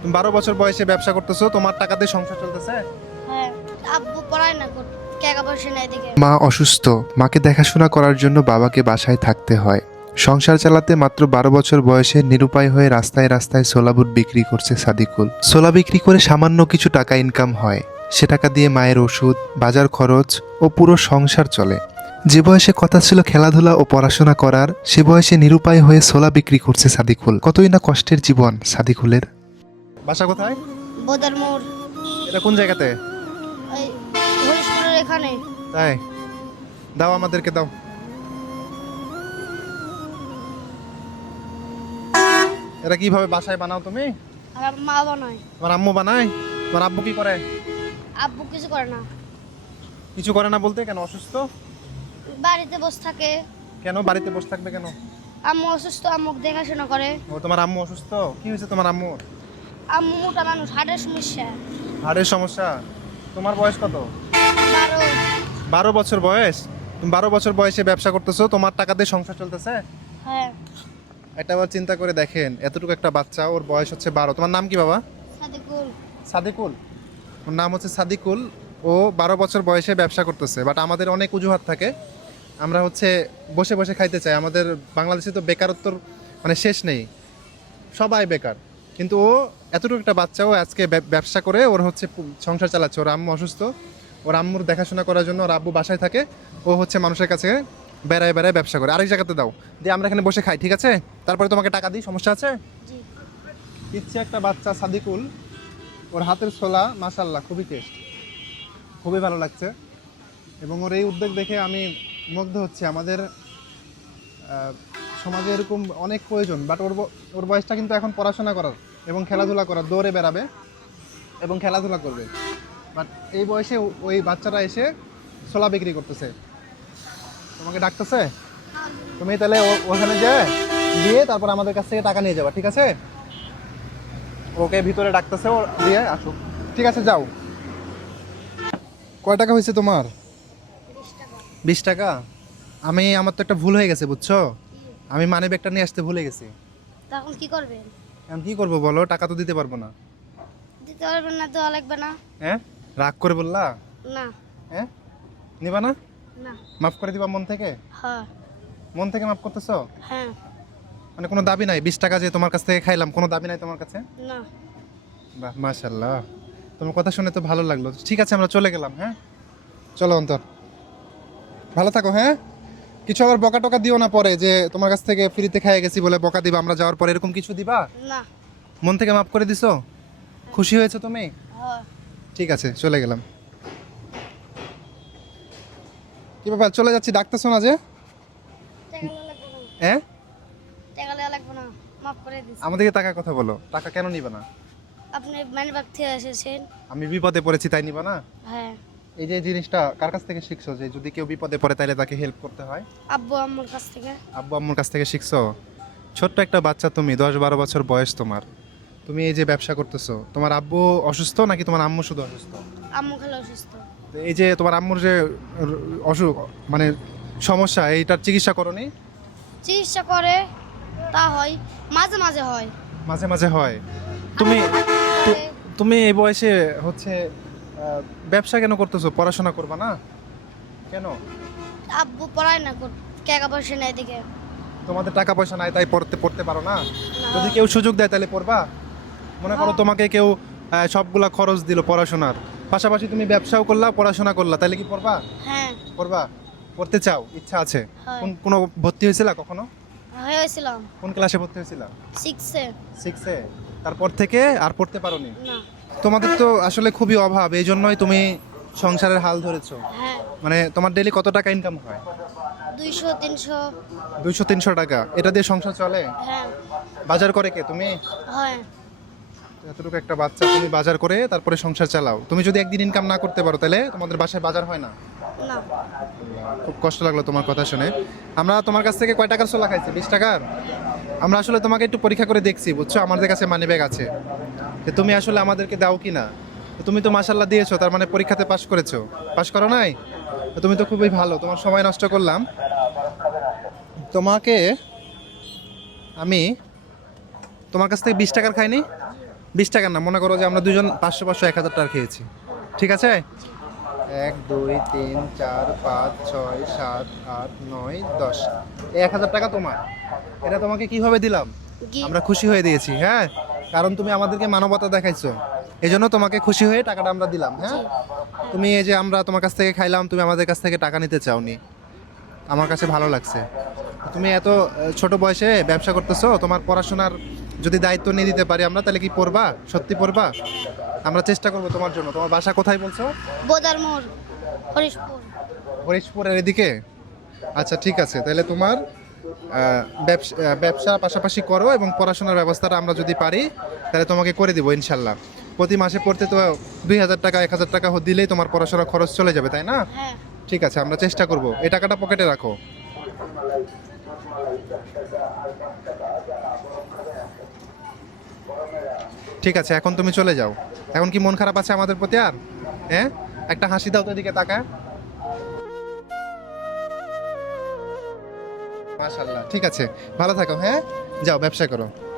তুমি বারো বছর বয়সে ব্যবসা করতেছো তোমার টাকাতে সংসার চলতেছে? হ্যাঁ আব্বু পড়ায় না কর টাকা পয়সা নেই এদিকে মা অসুস্থ মাকে দেখাশোনা করার জন্য বাবাকে বাসায় থাকতে হয়। সংসার চালাতে মাত্র বারো বছর বয়সে নিরুপায় হয়ে রাস্তায় রাস্তায় সোলা বুট বিক্রি করছে সাদিকুল। সোলা বিক্রি করে সামান্য কিছু টাকা ইনকাম হয়। সে টাকা দিয়ে মায়ের ওষুধ বাজার খরচ ও পুরো সংসার চলে। যে বয়সে কথা ছিল খেলাধুলা ও পড়াশোনা করার সে বয়সে নিরুপায় হয়ে সোলা বিক্রি করছে সাদিকুল। কতই না কষ্টের জীবন সাদিকুলের। বাসা কোথায়? বোদার মোড় এটা কোন জায়গাতে? ওই হরিশপুরের এখানে। তাই? দাও আমাদেরকে দাও। এটা কীভাবে বাসায় বানাও তুমি? আমার মা বানায়। তোমার আম্মু বানায়? তোমার আব্বু কি করে? আব্বু কিছু করে না। কিছু করে না বলতে কেন? অসুস্থ? বাড়িতে বসে থাকে। কেন? বাড়িতে বসে থাকবে কেন? আম্মু অসুস্থ আম্মুক দেখাশোনা করে। ও তোমার আম্মু অসুস্থ? কি হয়েছে তোমার আম্মুর? আম্মু মোটা মানুষ হার্টের সমস্যা। হাড়ের সমস্যা? তোমার বয়স কত? বারো। বারো বছর বয়স? তুমি বারো বছর বয়সে ব্যবসা করতেছো তোমার টাকা দিয়ে সংসার চলতেছে? হ্যাঁ। একটা বার চিন্তা করে দেখেন এতটুকু একটা বাচ্চা ওর বয়স হচ্ছে বারো। তোমার নাম কি বাবা? সাদিকুল। সাদিকুল? ওর নাম হচ্ছে সাদিকুল। ও বারো বছর বয়সে ব্যবসা করতেছে বাট আমাদের অনেক অজুহাত থাকে। আমরা হচ্ছে বসে বসে খাইতে চাই আমাদের বাংলাদেশে তো বেকারত্বর মানে শেষ নেই। সবাই বেকার। কিন্তু ও এতটুকু একটা বাচ্চা ও আজকে ব্যব- ব্যবসা করে ওর হচ্ছে সংসার চালাচ্ছে। ওর আম্মু অসুস্থ। ওর আম্মুর দেখাশোনা করার জন্য ওর আব্বু বাসায় থাকে। ও হচ্ছে মানুষের কাছে বেড়ায় বেড়ায় ব্যবসা করে। আরেক জায়গাতে দাও। দিয়ে আমরা এখানে বসে খাই ঠিক আছে? তারপরে তোমাকে টাকা দিই সমস্যা আছে? ইচ্ছে একটা বাচ্চা সাদিকুল। ওর হাতের ছোলা মাসাল্লাহ খুবই টেস্ট। খুবই ভালো লাগছে। এবং ওর এই উদ্যোগ দেখে আমি মুগ্ধ হচ্ছে। আমাদের সমাজে এরকম অনেক প্রয়োজন বাট ওর ওর বয়সটা কিন্তু এখন পড়াশোনা করার এবং খেলাধুলা করা, দৌড়ে বেড়াবে এবং খেলাধুলা করবে। বাট এই বয়সে ওই বাচ্চাটা এসে ছোলা বিক্রি করতেছে। তোমাকে ডাকতেছে? তুমি তাহলে ওখানে যে দিয়ে তারপর আমাদের কাছ থেকে টাকা নিয়ে যাবা, ঠিক আছে? ওকে ভিতরে ডাকতেছে ও, দিয়ে আসুক। ঠিক আছে, যাও। কয় টাকা হয়েছে তোমার? বিশ টাকা। আমি, আমার তো একটা ভুল হয়ে গেছে, বুঝছ? আমি মানি ব্যাগটা নিয়ে আসতে ভুলে গেছি। তখন কি করবেন? এখন কি করব বলো? টাকা তো দিতে পারব না। দিতে পারবেন না দেওয়া লাগবে না। হ্যাঁ? রাগ করে বললা? না। হ্যাঁ? নিবা না? না। মাফ করে দিবা মন থেকে? হ্যাঁ। মন থেকে মাফ করতেছো? হ্যাঁ। মানে কোনো দাবি নাই? বিশ টাকা যে তোমার কাছ থেকে খাইলাম কোনো দাবি নাই তোমার কাছে? না। বাহ মাশাল্লাহ তোমার কথা শুনে তো ভালো লাগল। ঠিক আছে আমরা চলে গেলাম হ্যাঁ? চলো অন্তর। ভালো থাকো হ্যাঁ? কিছু আবার বকা টকা দিও না পরে যে তোমার কাছ থেকে ফ্রিতে খাইয়ে গেছি বলে বকা দিবা আমরা যাওয়ার পরে এরকম কিছু দিবা? না। মন থেকে মাফ করে দিছো? খুশি হয়েছো তুমি? হ্যাঁ। ঠিক আছে চলে গেলাম। কি ব্যাপার চলে যাচ্ছি ডাকতেছো না যে? টাকা হ্যাঁ? টাকা আমাদেরকে টাকার কথা বলো টাকা কেন নিবা না? আপনি ম্যানবাগ থেকে এসেছেন। আমি বিপদে পড়েছি তাই নিবা না? হ্যাঁ। এই যে জিনিসটা কার কাছ থেকে শিখছো? যে যদি কেউ বিপদে পড়ে তাহলে তাকে হেল্প করতে হয়? আব্বু আম্মুর কাছ থেকে। আব্বু আম্মুর কাছ থেকে শিখছো? ছোট্ট একটা বাচ্চা তুমি দশ বারো বছর বয়স তোমার। তুমি এই যে ব্যবসা করতেছো তোমার আব্বু অসুস্থ নাকি তোমার আম্মু শুধু অসুস্থ? আম্মু খেলে অসুস্থ। তো এই যে তোমার আম্মুর যে অসুখ মানে সমস্যা এইটার চিকিৎসা করনি? চিকিৎসা করে তা হয় মাঝে মাঝে হয়। মাঝে মাঝে হয়। তুমি তুমি এই বয়সে হচ্ছে ব্যবসা কেন করতেছো? পড়াশোনা করবা না? কেন? আব্বু পড়ায় না টাকা পয়সা নেই এদিকে তোমাদের টাকা পয়সা নাই তাই পড়তে পড়তে পারো না। যদি কেউ সুযোগ দেয় তাহলে পড়বা? মনে করো তোমাকে কেউ সবগুলা খরচ দিল পড়াশোনার। পাশাপাশি তুমি ব্যবসাও করলা পড়াশোনা করলা তাহলে কি পড়বা? হ্যাঁ। পড়বা? পড়তে চাও ইচ্ছা আছে। কোন কোনো ভর্তি হয়েছিল কখনো? হয়েছিলাম কোন ক্লাসে ভর্তি হয়েছিল? সিক্সে সিক্সে তারপর থেকে আর পড়তে পারোনি? না। তোমাদের তো আসলে খুবই অভাব এই জন্যই তুমি সংসারের হাল ধরেছো। হ্যাঁ। মানে তোমার ডেলি কত টাকা ইনকাম হয়? দুইশো তিনশো। দুইশো তিনশো টাকা। এটা দিয়ে সংসার চলে? হ্যাঁ। বাজার করে কে তুমি? হয়। এতটুকু একটা বাচ্চা তুমি বাজার করে তারপরে সংসার চালাও। তুমি যদি একদিন ইনকাম না করতে পারো তাহলে তোমাদের বাসায় বাজার হয় না? না। খুব কষ্ট লাগল তোমার কথা শুনে। আমরা তোমার কাছ থেকে কয় টাকার ছোলা খাইছি? বিশ টাকার? আমরা আসলে তোমাকে একটু পরীক্ষা করে দেখছি বুঝছ? আমাদের কাছে মানি ব্যাগ আছে। যে তুমি আসলে আমাদেরকে দাও কি না তুমি তো মাসাল্লাহ দিয়েছ তার মানে পরীক্ষাতে পাশ করেছ। পাশ করো নাই? তুমি তো খুবই ভালো তোমার সময় নষ্ট করলাম। তোমাকে আমি তোমার কাছ থেকে বিশ টাকার খাইনি? বিশ টাকার না মনে করো যে আমরা দুজন পাঁচশো পাঁচশো এক হাজার টাকা খেয়েছি। ঠিক আছে? এক দুই তিন চার পাঁচ ছয় সাত আট নয় দশ। এই এক হাজার টাকা তোমার। এটা তোমাকে কীভাবে দিলাম? আমরা খুশি হয়ে দিয়েছি হ্যাঁ? কারণ তুমি আমাদেরকে মানবতা দেখাইছো। এই জন্য তোমাকে খুশি হয়ে টাকাটা আমরা দিলাম হ্যাঁ? তুমি এই যে আমরা তোমার কাছ থেকে খাইলাম তুমি আমাদের কাছ থেকে টাকা নিতে চাওনি। আমার কাছে ভালো লাগছে। তুমি এত ছোট বয়সে ব্যবসা করতেছো তোমার পড়াশোনার যদি দায়িত্ব নিয়ে দিতে পারি আমরা তাহলে কি পড়বা? সত্যি পড়বা? আমরা চেষ্টা করব তোমার জন্য। তোমার বাসা কোথায় বলছো? বোদার মোড় হরিশপুর। হরিশপুরের এদিকে? আচ্ছা ঠিক আছে। তাহলে তোমার ব্যবসা পাশাপাশি করো এবং পড়াশোনার ব্যবস্থাটা আমরা যদি পারি তাহলে তোমাকে করে দিব ইনশাল্লাহ। প্রতি মাসে পড়তে তো দুই হাজার টাকা এক হাজার টাকা দিলেই তোমার পড়াশোনার খরচ চলে যাবে তাই না? হ্যাঁ। ঠিক আছে আমরা চেষ্টা করব। এই টাকাটা পকেটে রাখো। ঠিক আছে এখন তুমি চলে যাও। এখন কি মন খারাপ আছে আমাদের প্রতি আর? হ্যাঁ? একটা হাসি দাও তো এদিকে তাকা ঠিক আছে ভালো থাকো হ্যাঁ? যাও ব্যবসা করো।